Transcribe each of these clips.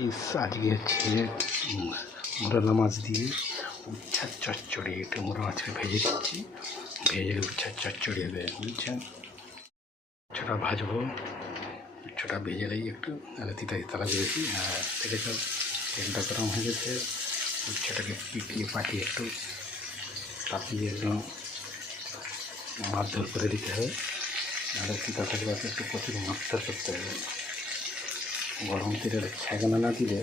আজকে হচ্ছে মোরলা মাছ দিয়ে উচ্ছার চচ্চড়ি। একটু মোরলা মাছকে ভেজে দিচ্ছি, ভেজে উচ্ছার চচ্চড়ি হবে, বুঝছেন। উচ্ছটা ভাজবো, উচ্ছটা ভেজেলেই একটু তিতা তিতা লাগবে। দেখেছ তেলটা গরম হয়ে গেছে, উচ্ছটাকে পিটিয়ে পাটিয়ে একটু তাপিয়ে একদম মারধর করে দিতে হবে, নাহলে তিতা থাকলে একটু প্রচুর মারধর করতে হবে। গরম তেলের ছ্যাঁকনা না দিলে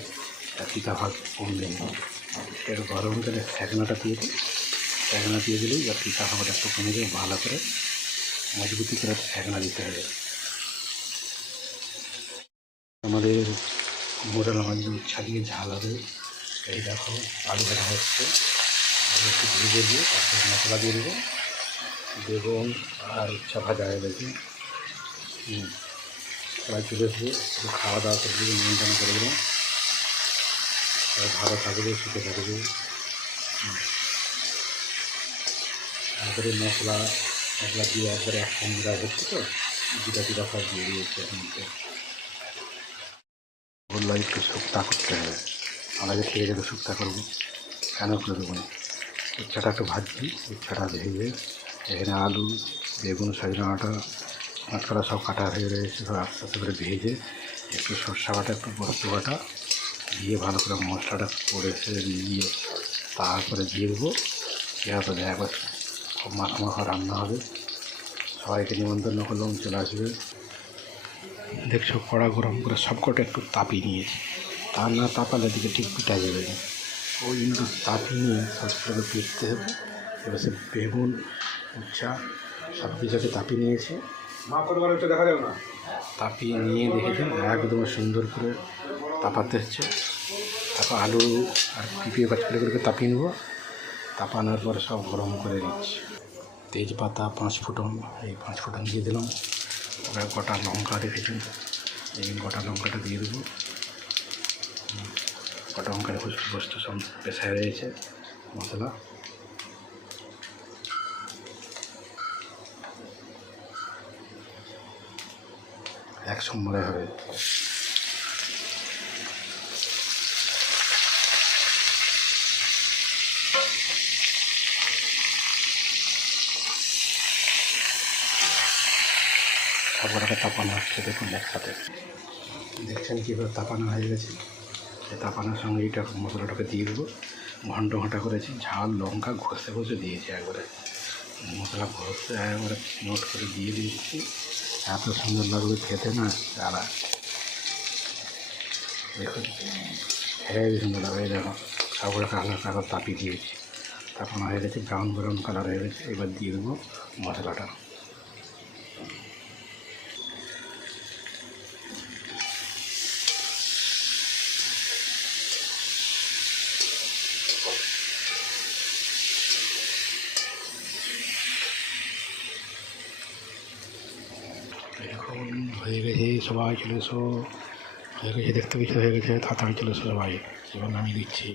তিতা ভাগ কমবে না। এর গরম তেলে ছ্যাঁকনাটা দিয়ে দিই, ছ্যাঁকনা দিয়ে দিলেই আর তিতা ভাগটা একটু কমে যাবে। ভালো করে মজবুতি করে ছ্যাঁকনা দিতে হবে। আমাদের মোরলা মাছ উচ্ছা দিয়ে ঝাল হবে। এই দেখো আলু ভাজা হচ্ছে, আলু একটু ভেজে দিয়ে তারপরে মশলা দিয়ে দেবো, বেগুন আর উচ্ছা ভাজা হয়ে গেছে। সবাই চলে দিয়ে একটু খাওয়া দাওয়া করে দিয়ে নিয়ন্ত্রণ করে দেবো। ভালো থাকবে, সুখে থাকবে। তারপরে মশলা দিয়ে একবারে একসঙ্গে দেওয়া হচ্ছে, তো জিরা টিরা সব দিয়ে দিয়েছে। এখনকে বললো একটু শুক্তা করতে হবে, আমাদের খেয়ে যাবে শুক্তা করবো, কেন করে দেবো না। উচ্ছাটা একটু ভাজছি, উচ্ছাটা ভেজে এখানে আলু বেগুন সজনে ডাঁটা মাছকলা সব কাটা হয়ে রয়েছে, সব আস্তে আস্তে করে ভেজে একটু সরষা বাটা একটু পোস্ত বাটা দিয়ে ভালো করে মশলাটা করে দিয়ে তারপরে দিয়ে দেবো। তারপরে একবার খুব মাখা মাখা রান্না হবে। সবাইকে নিমন্ত্রণ করলাম, চলে আসবে। দেখছো কড়া গরম করে সবকটা একটু তাপিয়ে নিয়েছি, তা না তাপালে দিকে ঠিক পিঠা যাবে না। ওই একটু তাপিয়ে নিয়ে সবগুলোকে পিটতে হবে। এবার সে বেগুন উচ্ছা সব কিছুকে তাপিয়ে নিয়েছি, দেখা যাবে না। তাপিয়ে নিয়ে দেখেছেন একদম সুন্দর করে তাপাতে হচ্ছে। তারপর আলু আর পিঁপে বাচ্চা করে তাপিয়ে নেবো। তাপানোর পরে সব গরম করে দিচ্ছি। তেজপাতা 5 ফোঁটন, এই 5 ফোঁটন দিয়ে দিলাম। ওরা গোটা লঙ্কা রেখেছেন, এই গোটা লঙ্কাটা দিয়ে দেবো। গোটা লঙ্কার বস্তু সব পেশা রয়েছে মশলা। এক সম্বরে হবে। সবটাকে তাপানো হচ্ছে, দেখুন একসাথে দেখছেন কীভাবে তাপানো হয়ে গেছে। এই তাপানোর সঙ্গে এইটা মশলাটাকে দিয়ে দেবো। ঘন্টা করেছি, ঝাল লঙ্কা ঘষে ঘষে দিয়েছি, একবারে মশলা ঘষে একবারে নোট করে দিয়ে দিয়েছি। এত সুন্দর লাগবে খেতে না, যারা দেখুন হেভি সুন্দর লাগবে। এই দেখো সবগুলোকে হালকা হালকা তাপিয়ে দিয়েছি, তাপানো হয়ে গেছে, ব্রাউন কালার হয়ে গেছে। এবার দিয়ে দেবো মশলাটা। এখন হয়ে গেছে, সবাই চলে এসো। হয়ে গেছে, দেখতে কিছু হয়ে গেছে, তাড়াতাড়ি চলে এসো সবাই। এবার নামিয়ে দিচ্ছি।